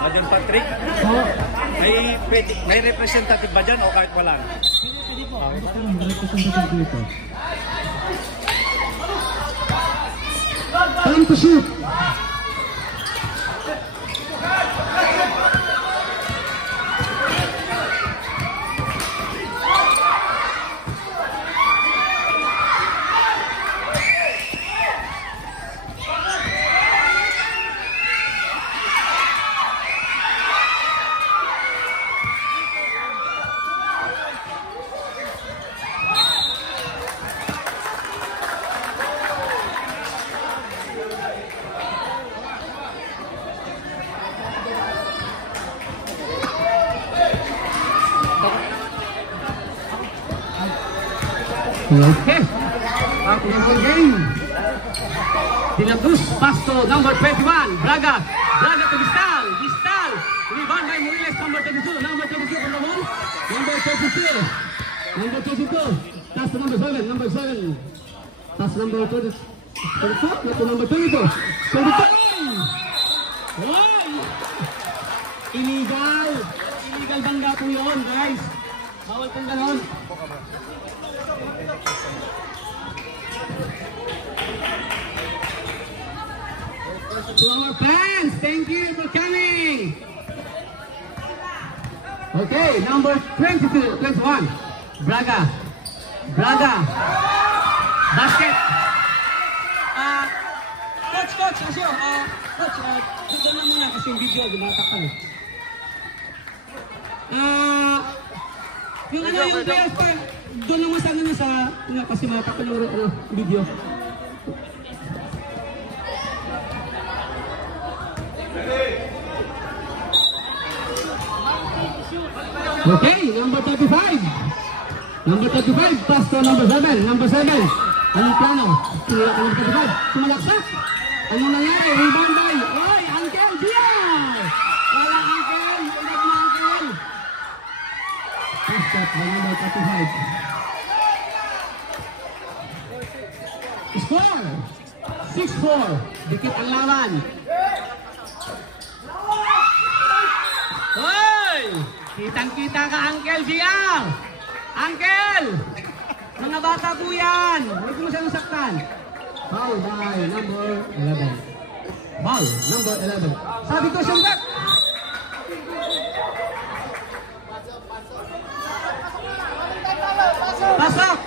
Bajan Patrick? May representative ba dyan o kahit wala? Pwede po. May representative dito. Time to shoot! Okay. After the game, Dinagos pass to number 21, Braga. Braga to Vistal. Vistal. Rebound by Moriles, number 22. Number 22 on the one. Number 32. Number 22. Pass to number 7. Number 7. Pass number 32. Not to number 22. 22. Wow! Illegal. Illegal bangga po yun, guys. Bawal pong ganon. To our fans, thank you for coming. Okay, number 22, 21, Braga. Braga. Basket. Coach, Asyo, coach, dito na muna kasi yung video, gumatakan. Yung ano yung players pa, doon naman sana na sa, kasi matakan yung video. Okay, number 35. Number 35, pass to number 7. Number 7. Anong plano? Number 35. Sumalaksak. Anong nangyari? Rebound by. Oy, Uncle Diaz! Wala Uncle. Hindi mo Uncle. Push shot by number 35. Score! 6-4. Dikit ang laban. Hoy! Kitang-kita ka, Uncle Jiang! Uncle! Mga bata po yan! Huwag mo siya nasaktan. Foul by number 11. Foul, number 11. Sabi ko siyang pasok!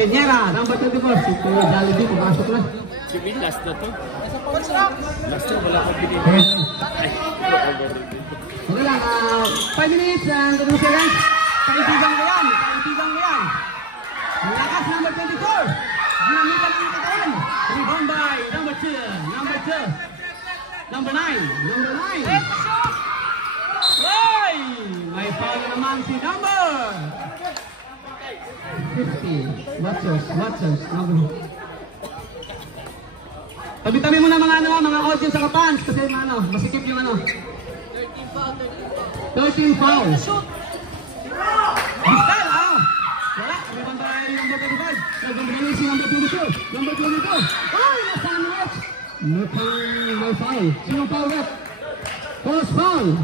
Peñera, number 24. Si Kuya Jollibee, pumasok na. Sige, last na to. Last na, wala kang binili. Ay, Okay lang, 5 minutes and 2 seconds. Kaibigan ko yan, Ang lakas, number 24. Ginamitan ang katawan. Rebound by number 2. Number 9. Ay! May foul naman si number 50. Watchers. Tabi-tabi mo na mga audience sa kapans kasi masikip yung 13 foul. Bistal, wala. Rebound by number 35. Nagbibilis si number 22. Ay, na-sandwich. Mukhang may foul. Sinong foul rep? First foul.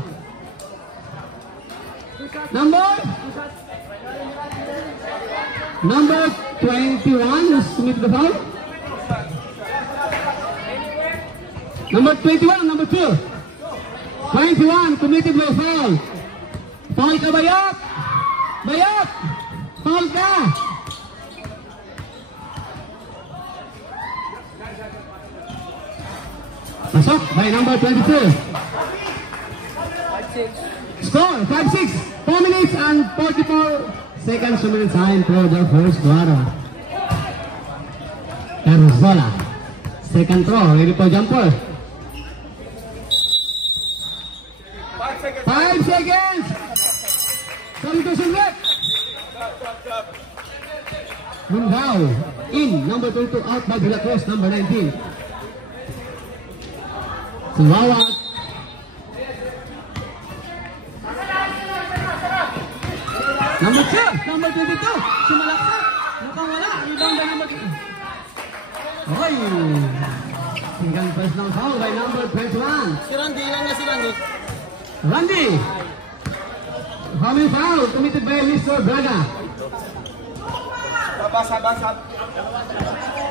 Number 21 is commit the foul. Number 21, number 2. 21 committed by foul. Foul ka, Bayot! Foul ka! Pasok by number 22. Score 5-6. 4 minutes and 44 seconds remaining time for the first quarter. Erzola. Second throw. Ready for jumper. 5 seconds. Substitution rep. Mundao. In. Number 22 out by De La Cruz. Number 19. Suwawat. Number 2. Number 22. Sumalaksak. Mukhang wala. Rebound by number 2. Oy. Second personal foul by number 21. Si Randy, ilan na si Randy? Randy. How many foul committed by Mr. Braga? Basa.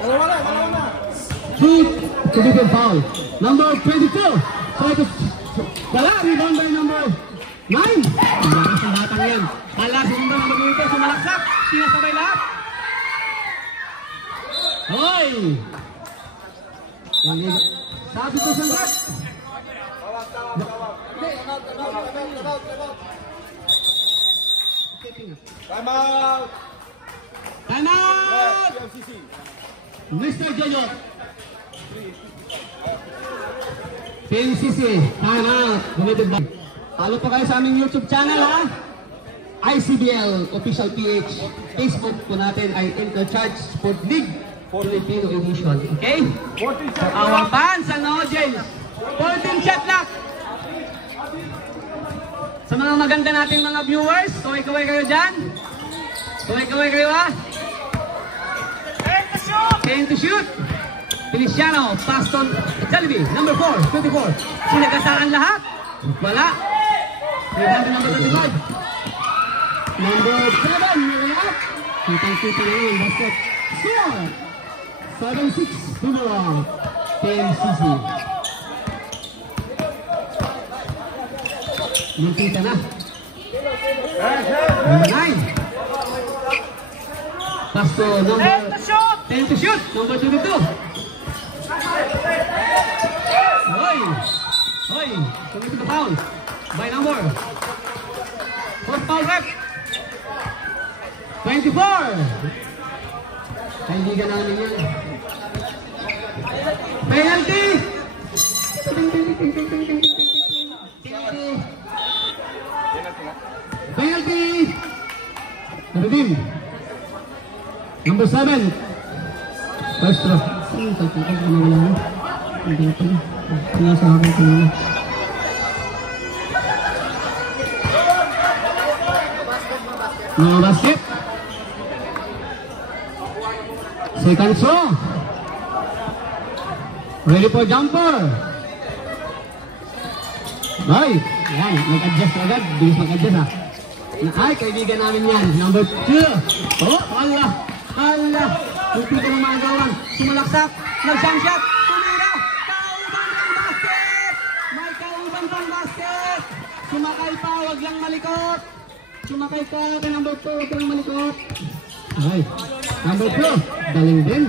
Wala. 2 committed foul. Number 22. Wala. Rebound by number 9. Ang lakas ng batang yan. Wala si number 22. Sumalaksak. Sinasabay lahat. Hoy! Sabi ko sa gat. Time out! Time out! Mr. Jojo. PMCC. Time out. Committed by. Follow pa kayo sa aming YouTube channel, ha? ICBL Official PH. Facebook po natin ay Intercharge Sport League Filipino Edition. Okay? So, our fans and audience, 14 shot clock. Sa mga maganda nating mga viewers, kaway-kaway kayo dyan. Kaway-kaway kayo, ha? Aim to shoot. Feliciano, Paston, Jollibee, number 4, 24. Sinagasaan lahat. Wala. Rebound number 25. Number 7, layup. Kitang-kita na yun, basket. Score! 7-6, Boomerang. PMCC. Mungkita na. Number 9. Pasto, number 10 to shoot. Number 22. Hoy! Commit to the foul. By number. Fourth foul rep. 24. Kaibigan namin yan. Penalty! Penalty! Redeem. Number 7. First throw. Hindi pa na. Kaya sa akin ito na. Mga basket. Second throw. Ready for jumper. Ay, yan. Nag-adjust agad. Bilis mag-adjust, ha. Ay, kaibigan namin yan. Number 2. Oh, Allah. Hindi ko na magagawan. Sumalaksak. Nag-jump shot. Tumira. Kauban ng basket. May kauban pang basket. Sumakay pa. Huwag lang malikot. Sumakay pa. Kay number 2. Huwag lang malikot. Ay. Number 2. Galing din.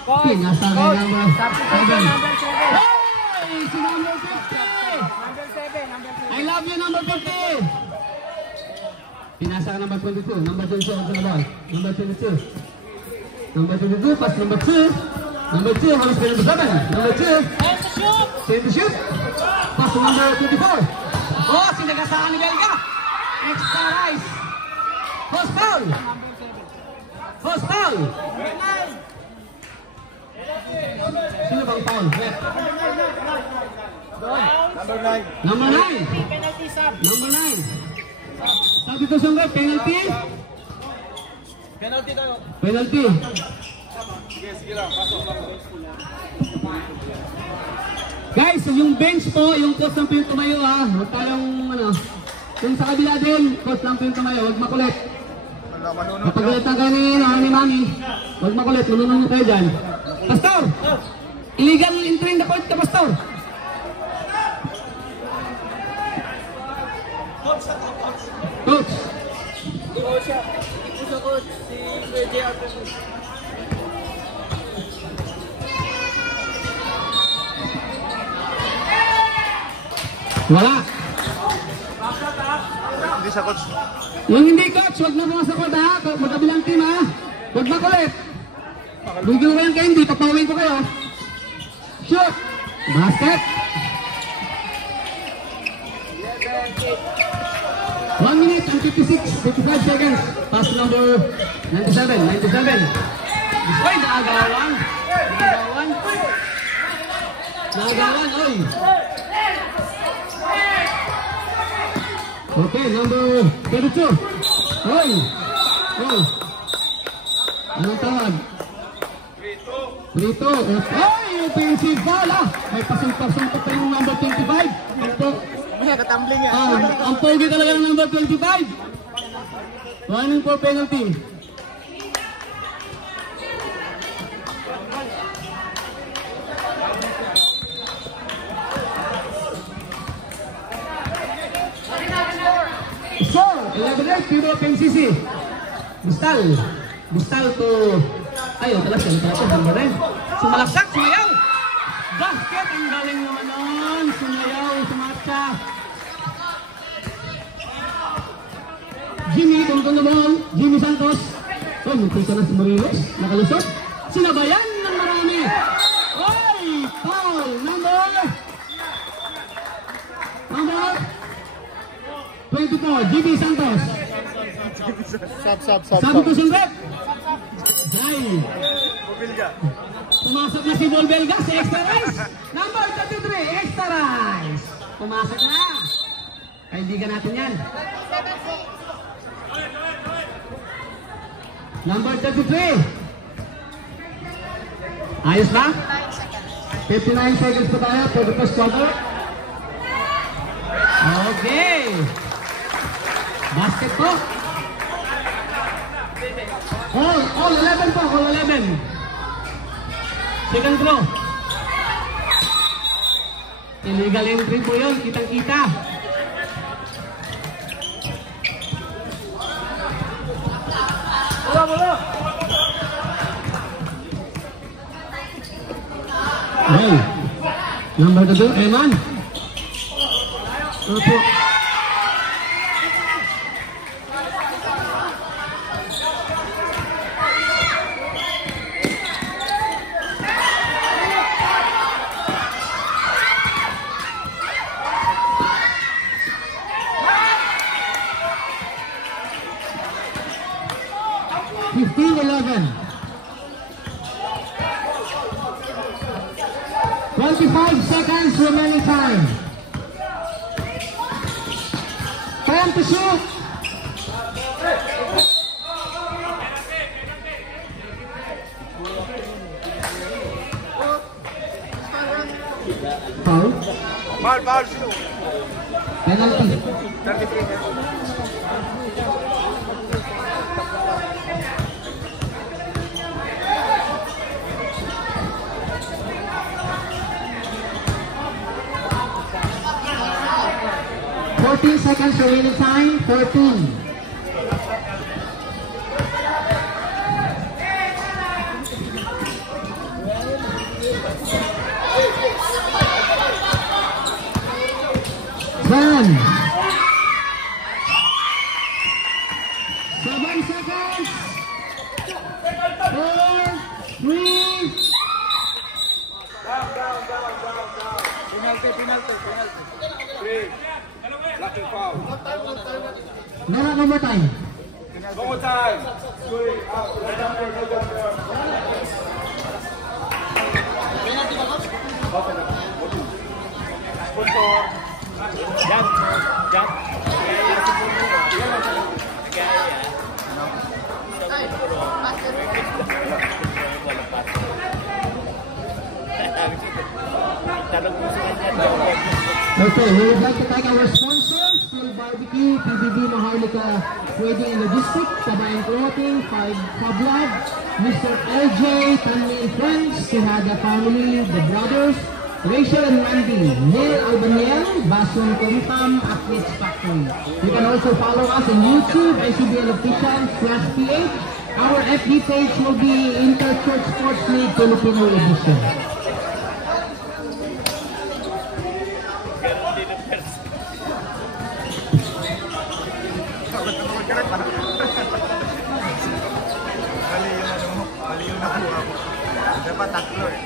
Coach, Nasa kay coach, number substitution 7. number 7. Hey! Si number 50! Number 7, number 7. I love you, number 50! Pinasa ka number 22. Number 22 on the ball. Number 22. Number 22, pass number 2. Number 2, hands by number 7. Number 2. Save the shoot. Pass to number 24. Oh, sinagasaan ni Belga. Extra rise. Post foul. Post foul. Sino bang foul? Number 9. Number 9. Penalty sub. Number 9. Substitution ref, penalty. Penalty tayo. Penalty. Sige lang. Pasok. Guys, yung bench po, yung coach lang po yung tumayo ha. Huwag tayong ano. Yung sa kabila din, coach lang po yung tumayo. Huwag makulit. Kapag ulitan kayo ni Mami, huwag makulit. Manunong kayo dyan. Pastor! Illegal entering the court ka, Pastor! Coach! Wala! Hindi sa coach. Yung hindi coach, huwag na bukas ako ha. Magkabilang team ha. Huwag makulit. Bigyan ko yan kayo, hindi. Papawin ko kayo. Shoot! Basket! 1 minute and 55 seconds. Pass number 97. 97. Oy, naagawan. Naagawan. Naagawan, oy. Okay, number 32. Oy. Oh. Anong tawag? 3-2. Oy, offensive foul ah. May pasang-pasang pa yung number 25. Ito. May katambling yan. Ang pogi talaga ng number 25. Running for penalty. Score! 11-8, Piro of MCC. Bustal. Bustal to... Ayaw, talas yan. Number 9. Sumalaksak, sumayaw. Basket, ang galing naman nun. Sumayaw, sumatsak. Jimmy, tungkol na ball. Jimmy Santos. Oh, nagpunta na si Marinos. Nakalusot. Sinabayan ng marami. Oy! Foul! Number 22, Jimmy Santos. Sab. Sabi ko siyang Jai. Pumasok na si Bol Belga, si Extra Rice. Number 33, Extra Rice. Pumasok na. Kaibigan natin yan. Number 33. Ayos ba? 59 seconds pa tayo for the first quarter. Okay. Basket po. All 11 po, all 11. Second throw. Illegal entry po yun, kitang-kita. Bola. Hey, number 2, Eman. Opo. Seconds remaining time. Time to shoot. Foul. Foul. Penalty. 33. 14 seconds remaining time. 14. 10. 7 seconds. 4, 3. Penalty. 3. Lucky foul. Meron no more time. One more time. 3. Out. Let them there. Sponsor. Jack. Okay, we would like to thank our sponsors, Fuel Barbecue, PBB Maharlika Trading and Logistics, Kabayan Clothing, Fab Lab, Mr. LJ, Tanya and Friends, Tihada Family, The Brothers, Rachel and Randy, Neil Albaniel, Basun Kumtam, Athletes Factory. You can also follow us on YouTube, ICBL Official/PH. Our FB page will be Interchurch Sports League Filipino Edition. Mali yung nakuha ko. Dapat tatlo eh.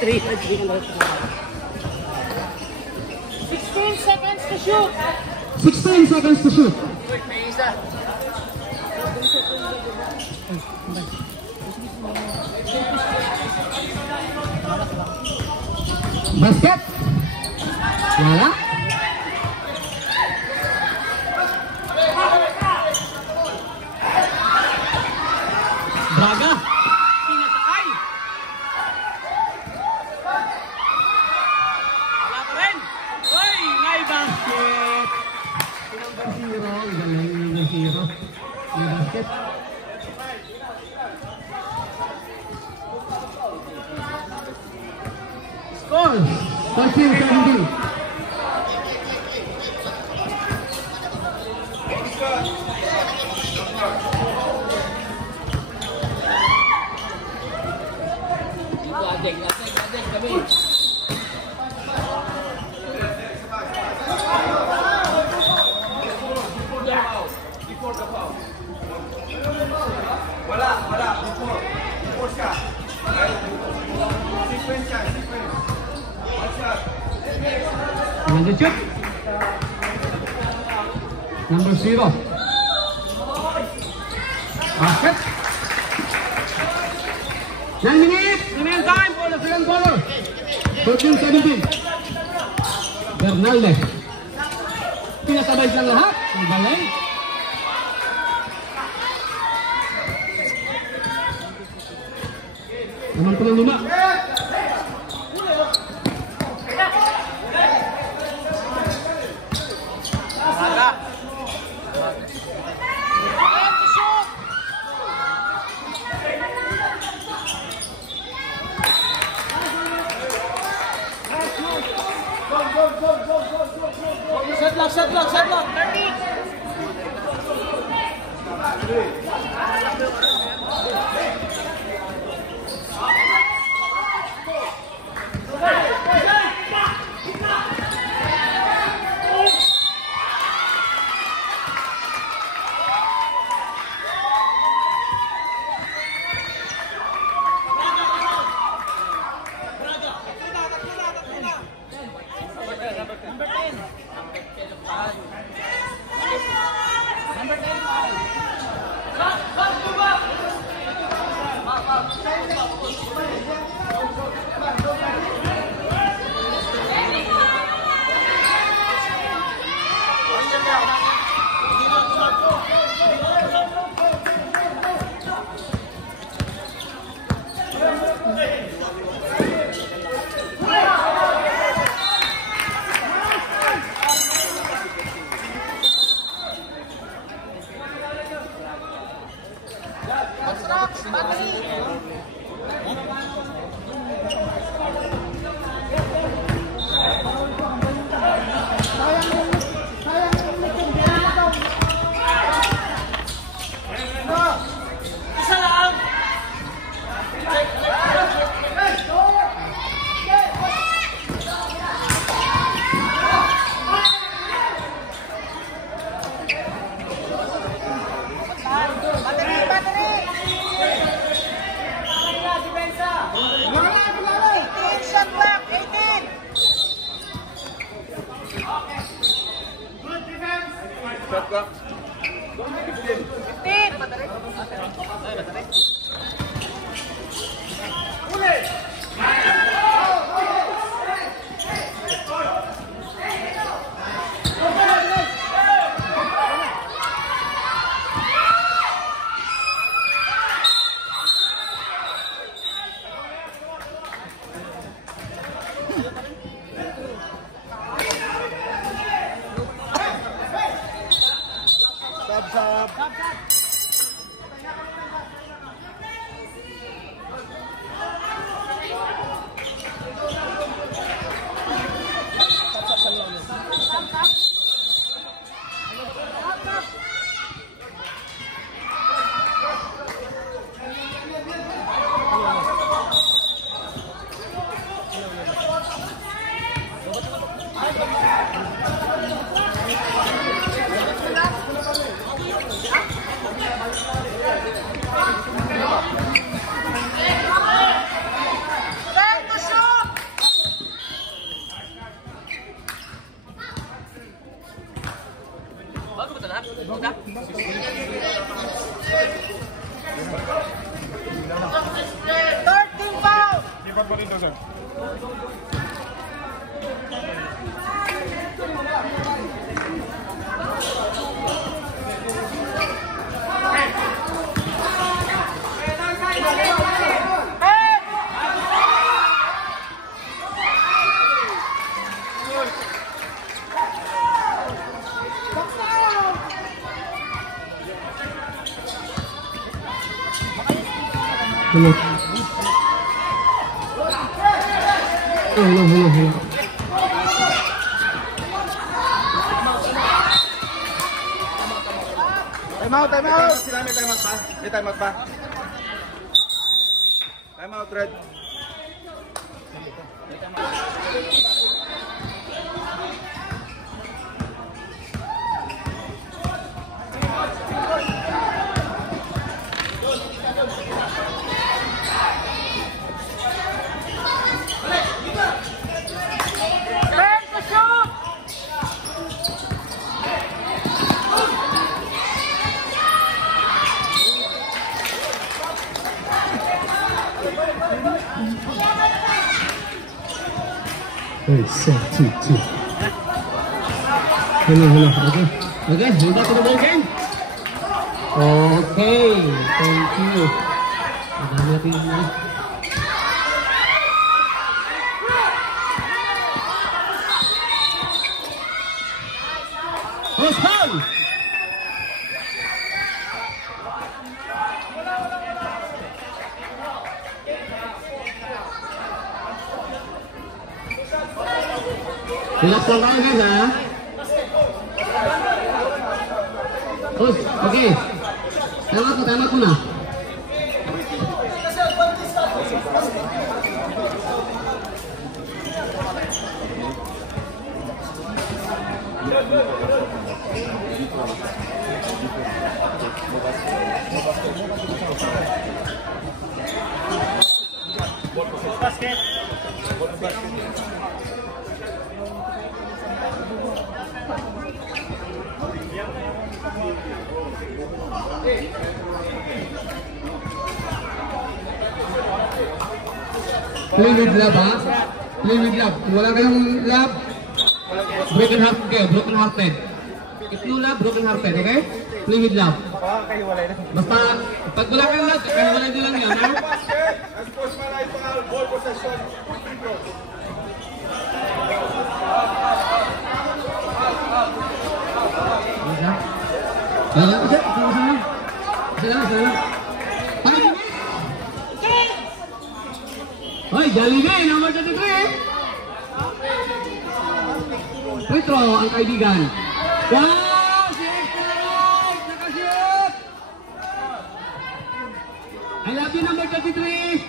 Three. 16 seconds to shoot. 16 seconds to shoot. Basket. Wala. Braga. Pinasakay. Wala pa rin. Oy, may basket. Number 0. Galing number 0. May basket. Score. 13-17. Adek kami. Before the foul. Wala. Before shot. Sequence shot. One shot. Another shoot. Number 0. Basket. 9 minutes. Remain time for the second quarter. 14-17. Bernaldez. Pinasabay sa lahat. Ang galing. Naman ko ng 5. Shot block. 30. Number 10. Hello. Hello. Time out. Sila may time out pa. May time out pa. Time out, Red. Hey, set, two. Hello. Okay, we're back to the ball game. Okay, thank you. Let's go! Relax lang kayo guys ha. Okay. Tama ko na. Basket. Play with love ha? Play with love. Wala kayong love. Broken hearted. If you love, broken hearted, okay? Play with love. Basta, pag wala kang love, kakahiwalay din lang yan, ha? Basket. Ang sportsman ay pangal. Ball possession. Isa lang. Hoy, Jollibee, number 33. Free throw ang kaibigan. Wow! Si Extra Right! Nakashoot! I love you, number 33.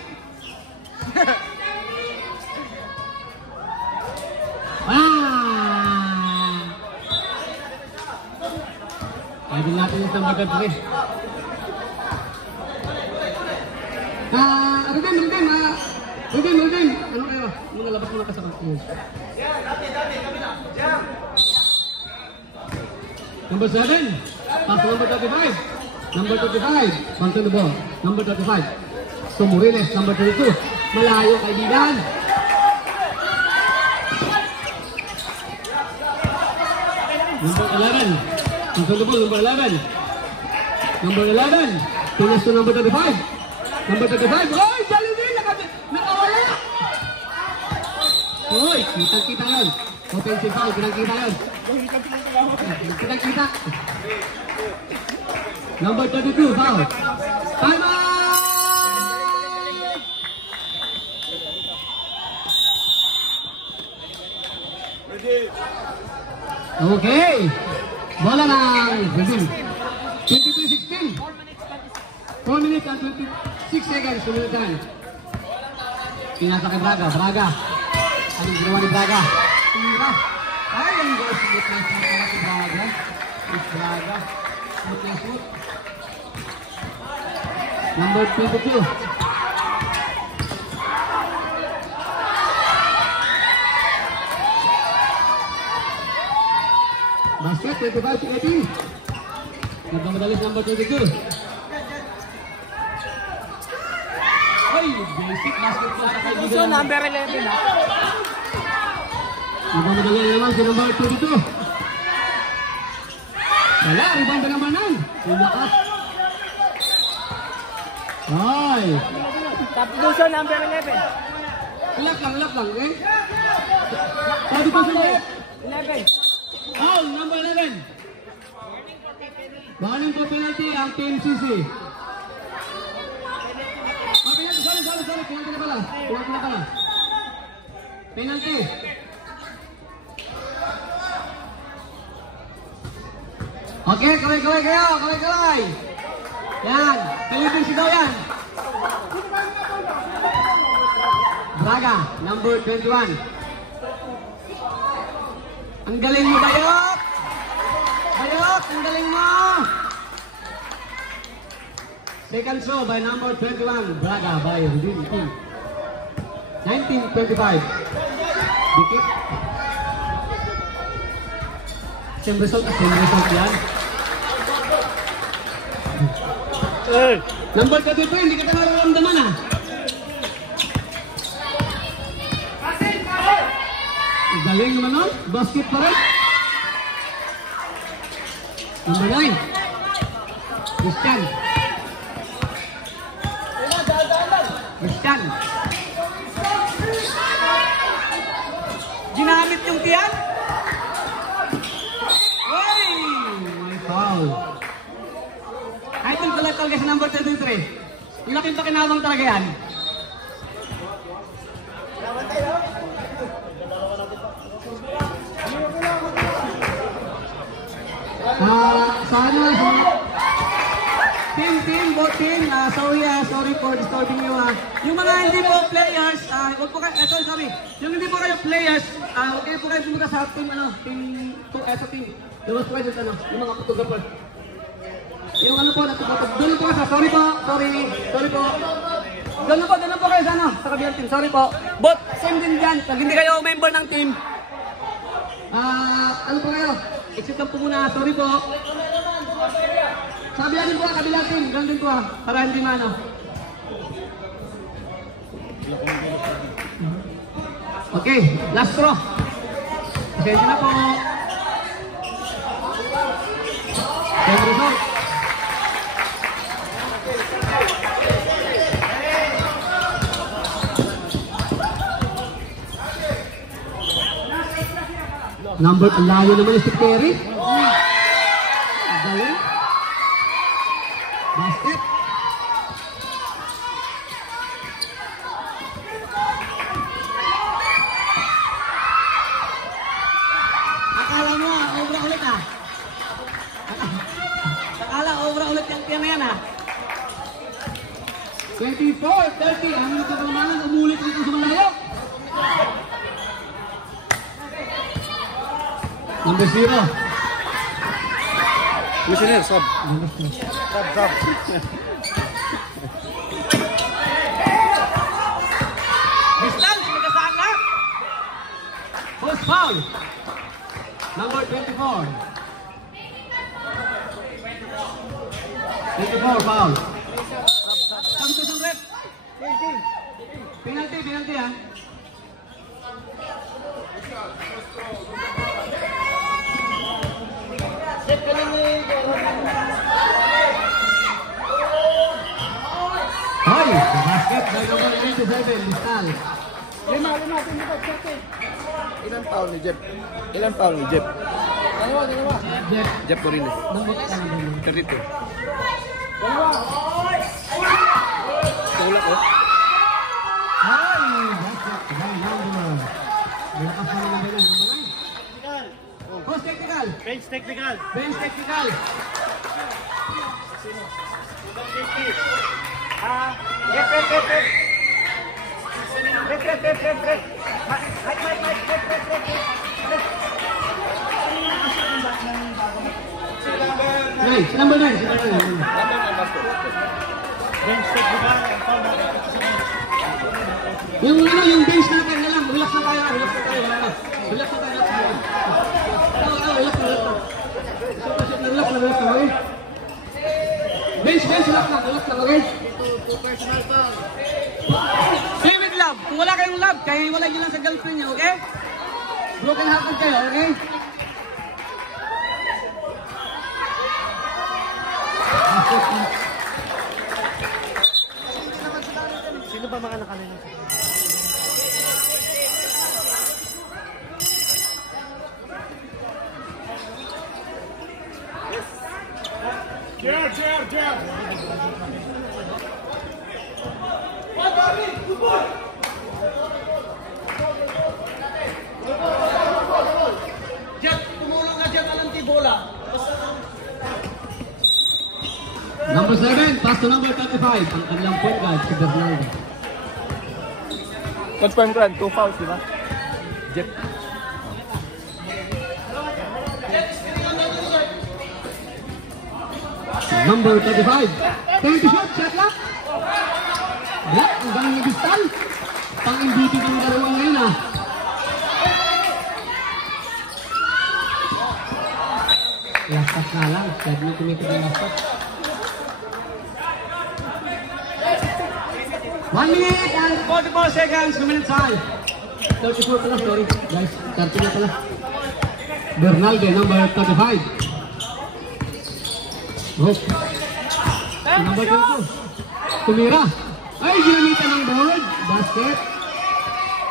Idol natin yung number 33. Ruben. Ano kayo? Mga labas mo na kasama. Number 7. Pass to number 35. Number 35. Punch on the ball. Number 35. Sumuriles. Number 32. Malayo, kaibigan. Number 11. Punch on the ball. Number 11. Number 11. Tunas to number 35. Number 35. Oy! Jollibee! Nakawala! Oy! Kitang-kita yun. Offensive foul. Kitang-kita yun. Kitang-kita. Number 32. Foul. Time out! Okay. Bola ng Brazil. 23-16. 4 minutes and 26 seconds. Sumunod. Pinasa kay Braga. Anong ginawa ni Braga? Tumira. Ay, ang goal. Smooth na si Braga. Smooth na shoot. Number 22. Basket 25-18. Nagmamadalis number 22. Ay, basic basketball sa kaibigan. So, number 11 na. Nagmamadalis naman si number 22. Wala, rebound naman nan. Sulakas. Ay. Tapos so, number 11. Lock lang, eh? Sabi ko sa 11. Foul, number 11. Bahanin po penalty ang Team CC. Sorry. Penalty na pala. Penalty. Okay, kaway kayo. Yan, Philippines daw yan. Braga, number 21. Ang galing mo, Bayok! Ang galing mo! Second throw by number 21, Braga by Rudin. 19-25. Dikit. Same result yan. Number 33, hindi ka nararamdaman ah. Galing naman nun. Basket pa rin. Number 9. Christian. Ginamit yung tiyan? Oy! May foul. I think talaga si number 33. Yung laking pakinabang talaga yan. Sana team, sorry for disturbing you. Yung mga hindi po players, wag po kayo, sorry. Yung hindi po kayo players, wag kayo po kayo pumunta sa team, team. Lumos po kayo dito, yung mga photographer. Yung natutupag. Doon po sa, sorry po. Doon po kayo sa kabilang team, sorry po. But, same din dyan, pag hindi kayo member ng team, po kayo? Exit lang po muna, sorry po. Sabi natin po, kabilang team, ganoon din po para hindi mano. Okay, last throw. Pasensya na po. Number, ang layo naman yung Steph Curry. Galing. Basket. Akala mo, obra ulit ah. Akala, obra ulit yung tiyan na yan ah. 24-30. Ang mga kapamanan, umulit dito sa malayo. Number 0. Listener, sub. Distance, magkasaan na. Post foul. Number 24. 24 foul. Substitution rep. Penalty ah. Hoy, basket by number 27, Listal. Ilan foul ni Jeff? Ilan foul ni Jeff? Jeff, Jeff Corino. number 10. 32. Tulak oh. Hoy, basket by number. Malakas na naman yan, number 9. Post technical. Bench technical. Bench technical. Nice, number 9. Bench technical. Yung ano, yung bench natin na lang, relax na tayo, relax na tayo. Relax na tayo, relax na. Relax na, okay? Bench, relax na, okay? Stay with love. Kung wala kayong love, kaya wala nyo lang sa girlfriend nyo, okay? Broken hearted kayo, okay? Sino ba mga nakalina? Jab. Jeff, tumulong ka Jeff, alam ti bola. Number 7, pass to number 35. Ang kanilang point guard, si Bernaldo. Confirm grand, 2 fouls, di ba? Jeff. Number 35. 30 shot, shot lock. Wala, ang galing na Bistal. Pang-MVP ng dalawa ngayon ah. Last pass na lang. Sabi niyo tumikot yung last pass. 1 minute and 44 seconds. 2 minutes high. 34 pala, sorry. Guys, 30 na pala. Bernaldo, number 35. Hope. Number 22. Tumira. Ay, ginamitan ng board. Basket.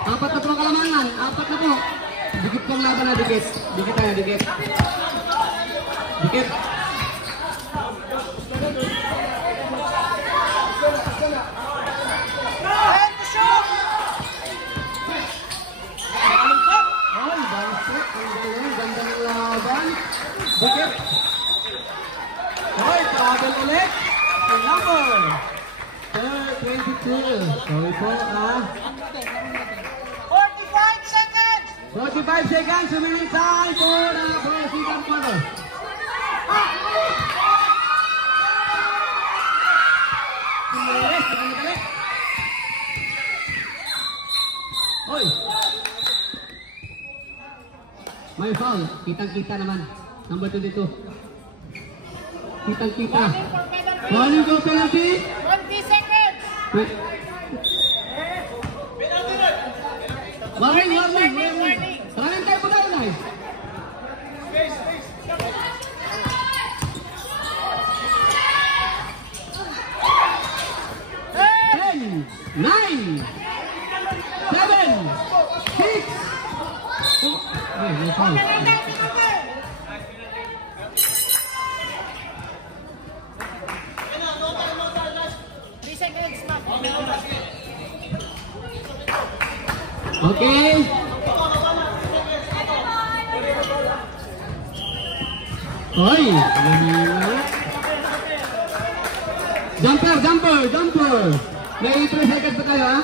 4 na po ang kalamangan. 4 na po. Dikit pong laban na dikit. Dikit tayo, dikit. Dikit. Ay, basket. Ang galing. Ganda ng laban. Dikit. Hoy, travel ulit. Ang number 22. Sorry po, 45 seconds! 45 seconds, remaining time for the second quarter. Hoy! May foul. Kitang-kita naman. Number 22. Kitang-kita. Warning go penalty. 20 seconds! Wait. Warning. Running time po tayo, guys. Ten, 9, 7, 6. Foul. Okay. Hoy. Jumper. May 3 seconds pa tayo, ha?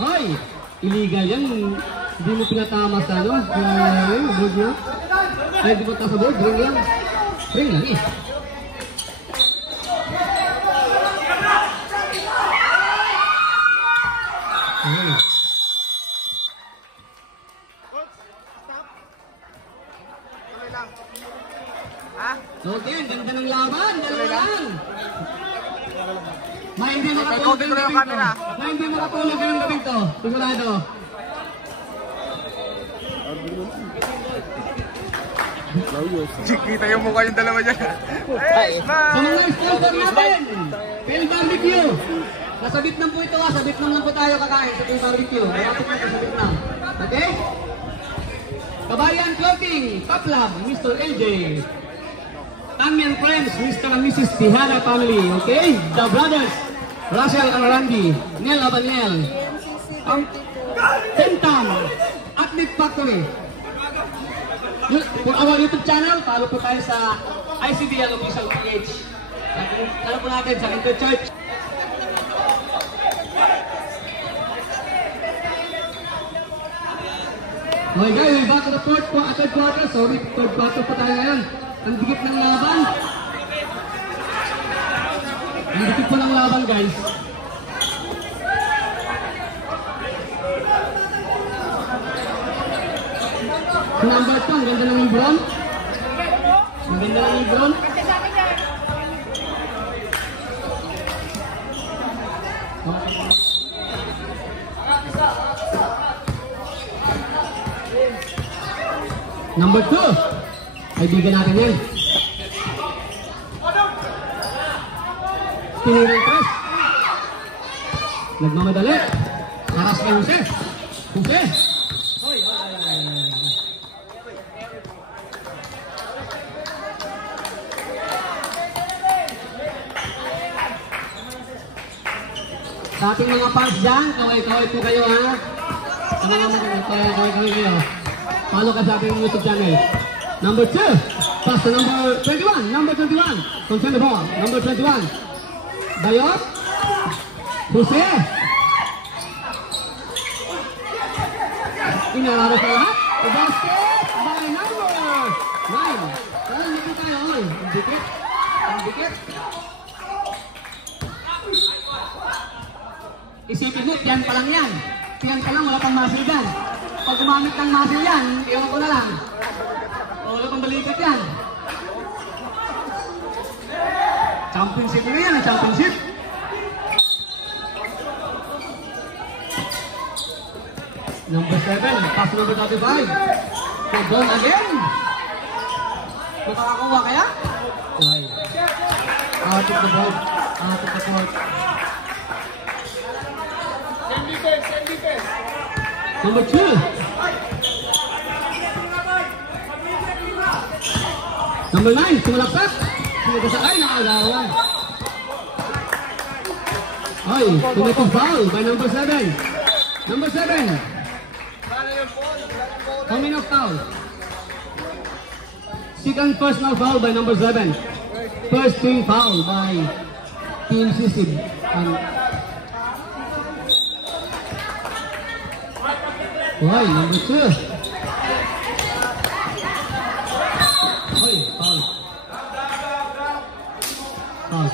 Hoy. Illegal yan. Hindi mo pinatama sa ano. Board niya. Ay, di ba tayo sa board? Ring lang. Ring lang eh. Okay, ang ganda ng laban. Dalawa lang. May hindi makatulog yung gabing to. May hindi makatulog yung gabing to. Sigurado. Kita yung mukha yung dalawa dyan. Sa mga sponsor natin, Phil Barbecue. Nasa Vietnam po ito, ha. Sa Vietnam lang po tayo kakain sa Phil Barbecue. Malapit na sa Vietnam. Okay? Kabayan Clothing, Top Lab, Mr. LJ. Tammy and Friends, Mr. and Mrs. Tihana family. Okay? The Brothers, Russell and Randy, Neil Abaniel. Tentam, Athlete Factory. For our YouTube channel, follow po tayo sa ICBL official page. Follow po natin sa Interchurch. Okay guys, we're back to the third quarter. Sorry, third quarter pa tayo ngayon. Ang dikit ng laban. Ang dikit po ng laban guys. Number 2, ang ganda ng Lebron. Ang ganda ng Lebron. Number 2, kaibigan natin yan. Tinirang press. Nagmamadali. Haras kay Jose. Sa ating mga fans dyan, kaway-kaway po kayo ha. Sa mga kaway-kaway kayo. Follow ka sa ating YouTube channel. Number 2, pass to number 21. Number 21, concern the ball. Number 21, Bayot, Jose. Inalaro sa lahat. The basket by number 9. Kaya hindi tayo. Ang dikit. Isipin mo, tiyan pa lang yan. Tiyan pa lang, wala pang muscle yan. Pag gumamit ng muscle yan, iwan ko na lang. Wala pang balikat yan. Championship na yan, championship. Number 7, pass number 35. So, down again. Kung makakuha kaya? Okay. Out of the ball. Out of the court. Number 2. Number 9, sumalaksak. Sumalaksak, nakagawa. Ay, tumitong foul by number 7. Number 7. Coming off foul. Second personal foul by number 7. First team foul by Team Sisib. Why, number 2. Oy, foul. Foul.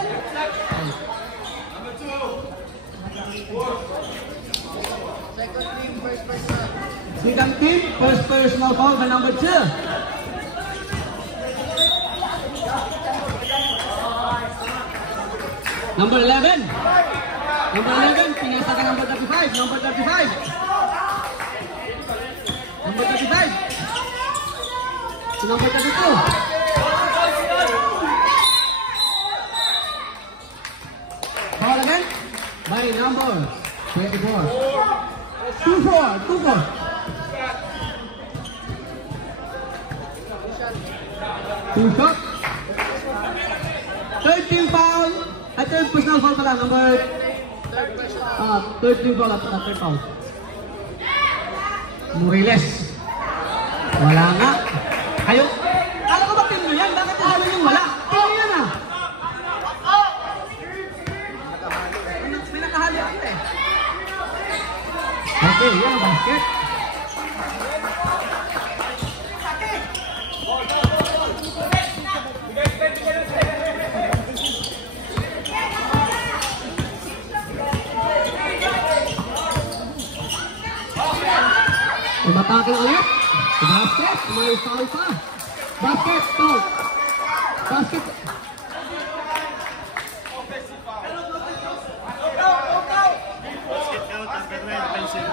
Second team, first personal foul by number 2. Number 11. Number 11, pinasa ka number 35. Number 35. Number 35. Number 32. Foul again by number score? Two shot. Third team foul. At third personal foul pala. Number... third team foul at third foul. Muriles. Wala nga. Kayo. Kala ko ba team nyo yan? Bakit halo yung wala? Team yan ah. May nakahali ako eh. Okay, yan basket. Umatake ulit. Basket. May foul pa. Basket. Foul. Basket.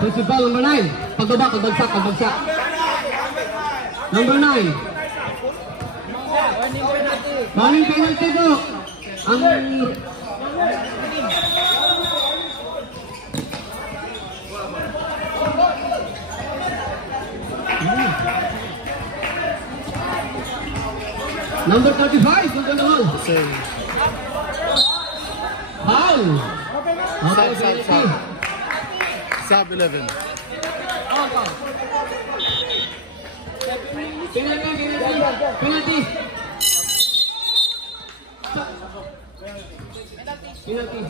Principal number 9. Pagbaba, pagbagsak, pagbagsak. Number 9. Running penalty ko. Ang... Number 35, good on the wall. Foul. Okay, Sub 11. Penalty. Penalty.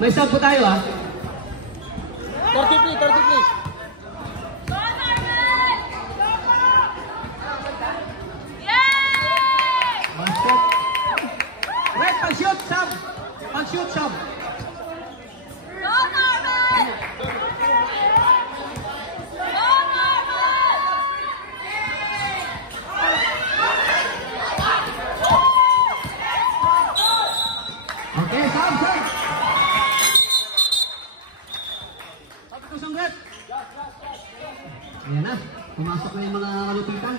May sub po tayo ah. 30 please. Basket. Wait, pag-shoot, sub. Pag-shoot, sub. Okay, sub, sub. Sunggat. Ayan na, pumasok na yung mga kalupitan.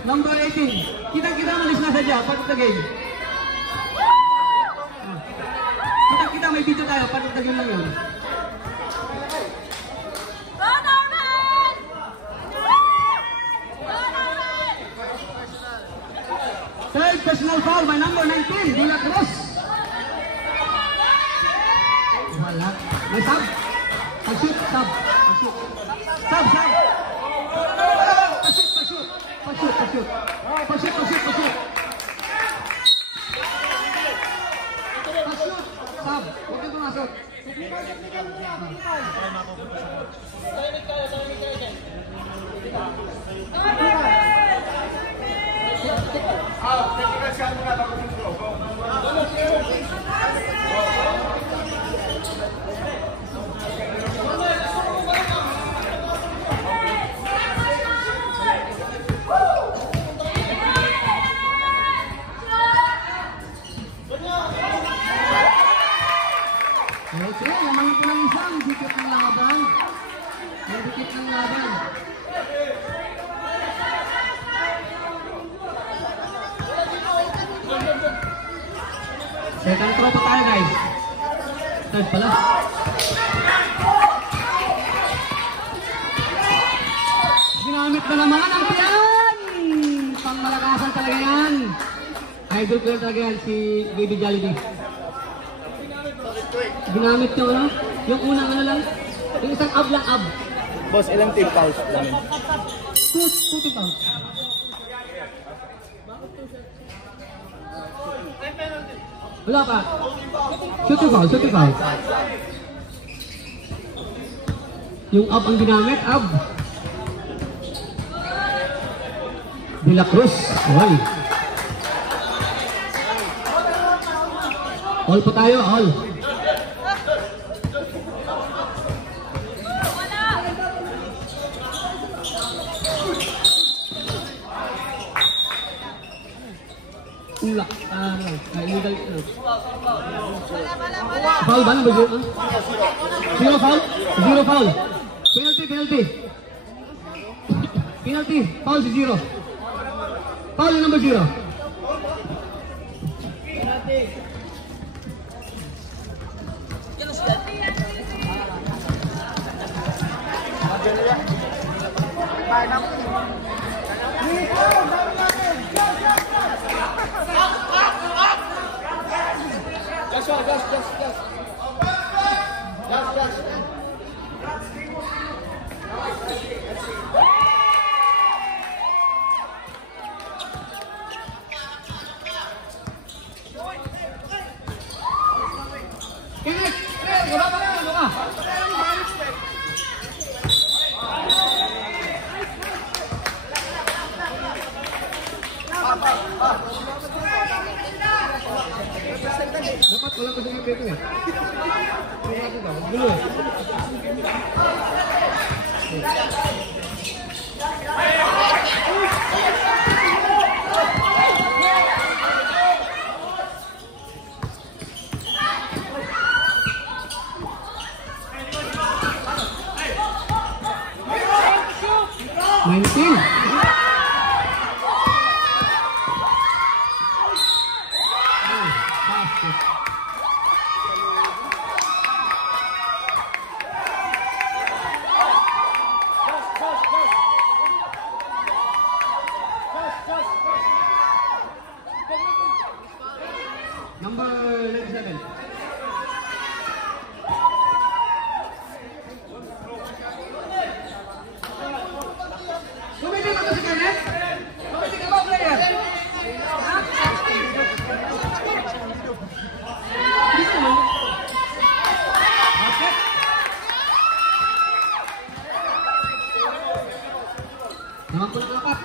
Number 18. Kita-kita mo na sadya. Part of the game. Kita-kita may video tayo. Part of the game lang yun. Third personal foul by number 19. Dila Cruz. Wala. May sub. Pag-shoot. Sub. Pag-shoot. Sub. Sub. Pashoot. Sab, huwag kang pumasok. Okay, lamang ito lang isang dikit ng laban. May dikit ng laban. Second throw pa tayo guys. Third pala. Ginamit na naman ang piyan! Pangmalakasan talaga yan. Idol player talaga yan si Baby Jollibee. Ginamit yung ano? Yung unang ano lang? Yung isang ab lang ab. Boss, ilang team fouls namin? Two team fouls. Wala pa. Shooting foul. Yung ab ang ginamit, ab. De La Cruz. Okay. All pa tayo, all. Illegal. Foul ba? Number 0? Zero foul? Zero foul. Penalty. Penalty. Foul si 0. Foul yung number 0. Dapat walang kasi yung peto eh. Gulo. Number 97. Kumiti ba kasi kanet? Kumiti ka ba, player? Basket? Naman po ng lapat.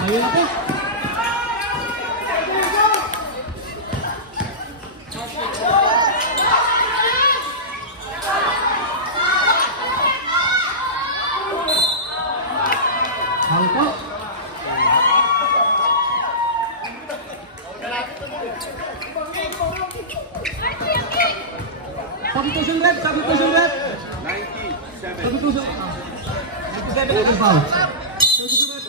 Ayun na po. Hal po. Substitution rep. 97. Substitution. 97 is foul. Substitution rep.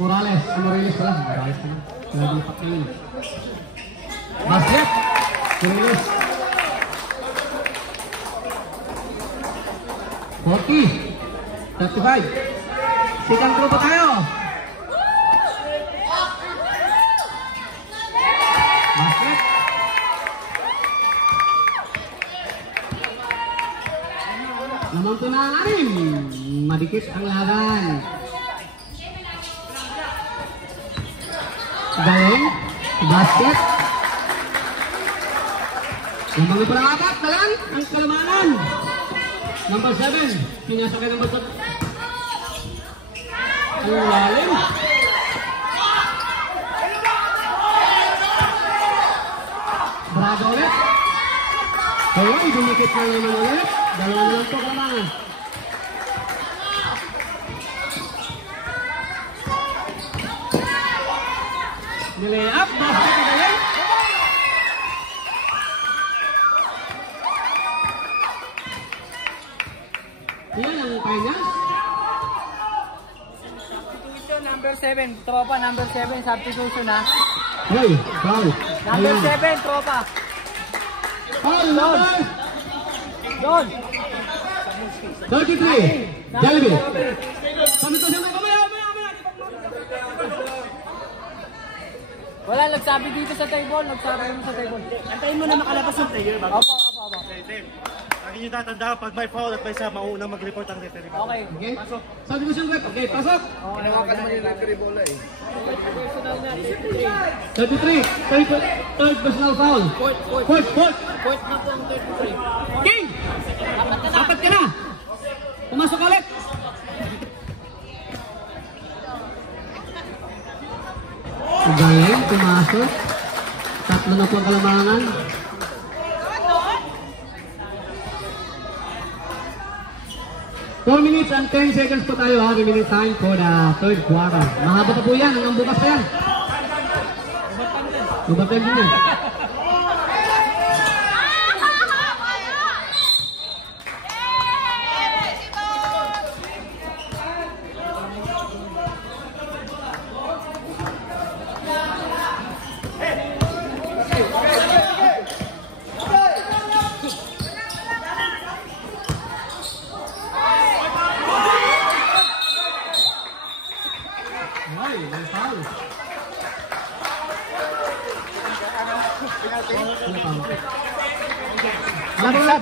Morales pala. Morales pala. Lagi pakai. Basket. Morales. 40. 35. Second throw pa tayo. Basket. Naman po na anim. Madikit ang laban. Galing, basket. Yung mga pangapat, talan, ang kalamanan. Number 7, pinasakay number 7. Ang lalim. Braga ulit. Kaya, dumikit na naman ulit. Dalawa na lang po kalamanan. Nilay up, basket na galing. Yan ang kanya. Substitution number 7, tropa number 7, substitution ha. Hey, foul. Number 7, tropa. Foul, number. Don. 33, Jollibee. Substitution na kamaya. Wala, nagsabi dito sa table. Nagsabi mo sa table. Antayin mo na makalabas yung player ba? Opo. natin. Lagi nyo tatandaan, pag may foul at may isa, maunang mag-report ang referee. Okay. Okay? Substitution rep. Okay, pasok. Hinawakan naman yung referee bola eh. 33. Third personal foul. Fourth. Fourth na po ang 33. King! Apat ka na. Pumasok ulit. Galing, pumasok. Tatlo na po ang kalamangan. Four minutes and 10 seconds po tayo ha. Remaining time for the third quarter. Mahaba pa po yan. Hanggang bukas pa yan. Overtime din yan.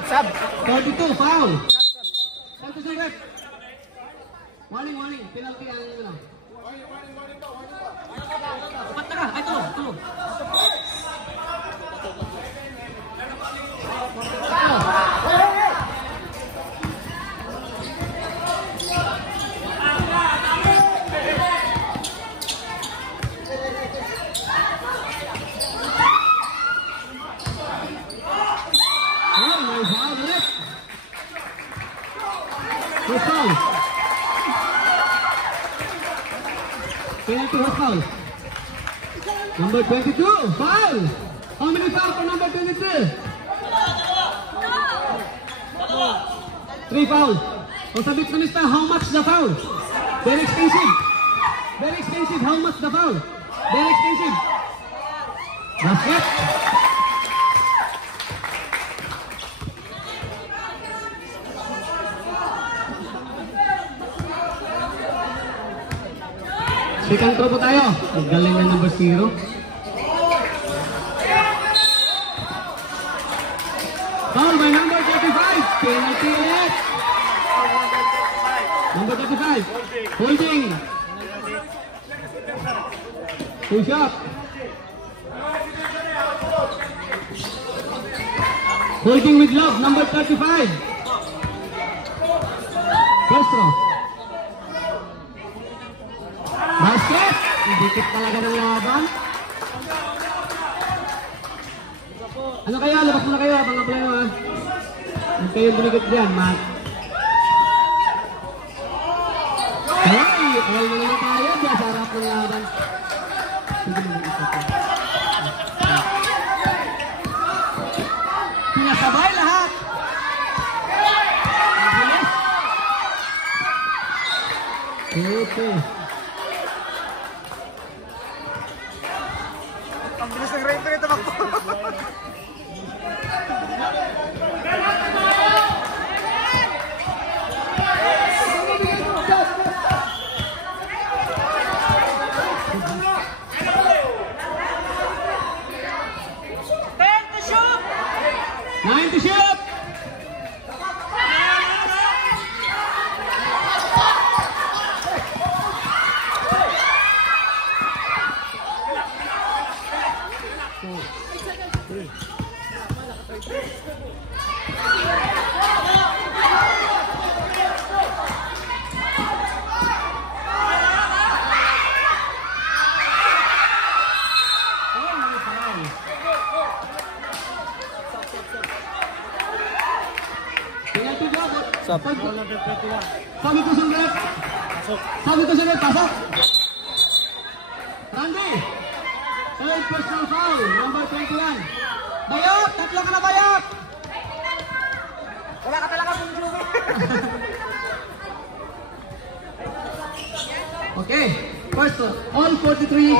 Sub. 42, foul. Substitution rep. Warning. Penalty ang ano. Apat na ka. Ay, tulog. Penalty hot foul. Number 22, foul. How many foul for number 22? 3 foul. Kung sabit na mista, how much the foul? Very expensive. How much the foul? Very expensive. Basket. Second throw po tayo. Galing na number 0. Foul by number 35. Penalty ulit. Number 35. Holding. Push up. Holding with love. Number 35. First throw. Basket! Dikit talaga ng laban. Ano kaya? Labas mo na kayo. Mga plano ha. Huwag kayong dumikit dyan, Matt. Hey! All na naman tayo. Diyan sa harap ng laban. Pinasabay lahat. Okay. Ang bilis ng referee tumakbo. Nine to shoot! Sabi ko sundot. Pasok. Randy. Third personal foul, number 21. Bayot! Tatlo ka na bayot! Wala ka talaga kung lugar. Okay. First one. All 43.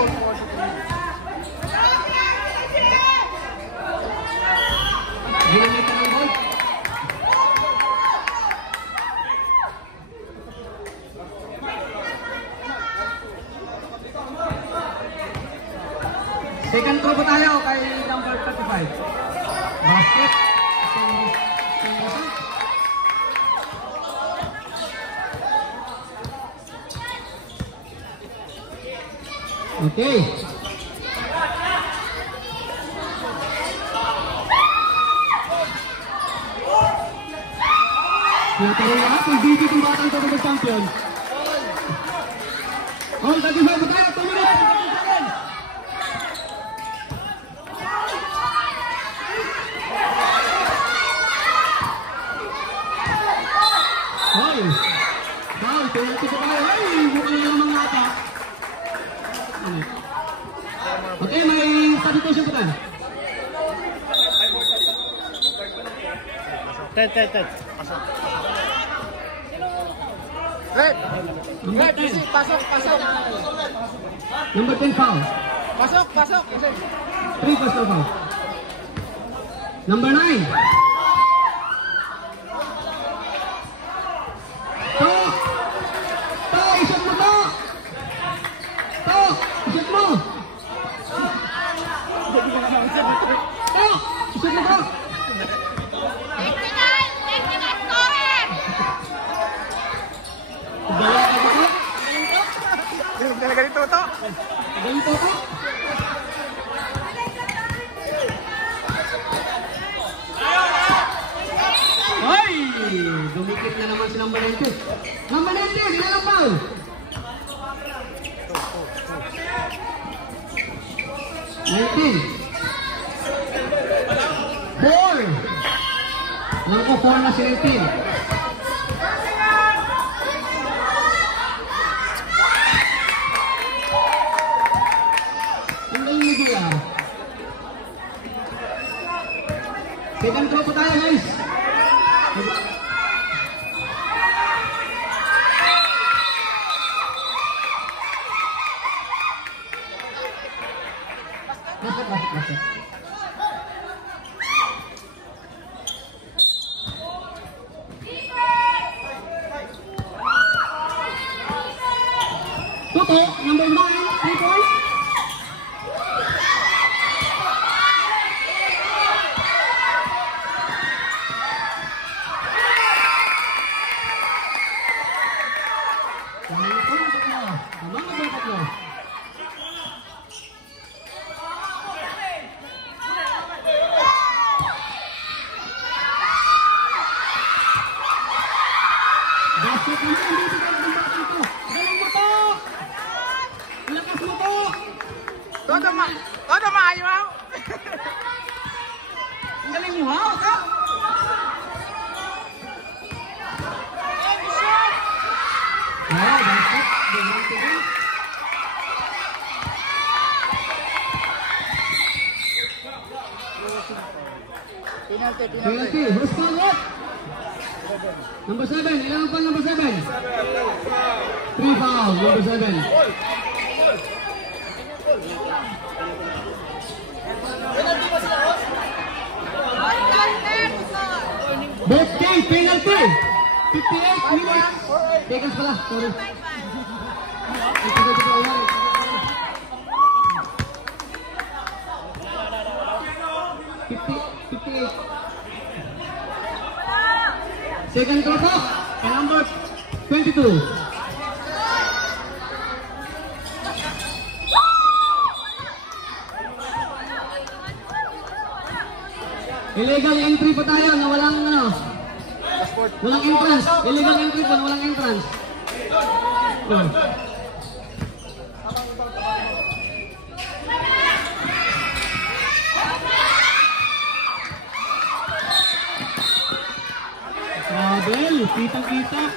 Ginamit ka ng ball. Second throw po tayo kay number 35. Basket. Okay. Tinatanong lahat kung dito itong batang ito ng champion. All 35 ba tayo? 2 minutes! Hoy! Hoy! Penalty pa tayo! Ay! Bukla na naman nata! Okay, may substitution pa tayo. 10. Pasok. Red! Number 10. Pasok! Number 10 foul. Pasok! 3 personal foul. Number 9. Isot mo to! Isot mo! Ganito to! Ganito to? Ay! Dumikit na naman si number 19. Number 19, ilan ang foul? 19. 4. Alam ko 4 na si 19. Second throw po tayo, guys. Basket. Toto, number 9, 3 points. Todo maayaw! Ang galing mo, ha? Ka? Penalty. Who's called what? Number 7. Ilan ang number 7? 3 foul. Number 7. Both game penalty. 58 minutes. Seconds pala. Sorry. 58. Second throw po. And number 22. Illegal entry pa tayo na walang walang entrance. Illegal entry pa na walang entrance. Abel, kita-kita.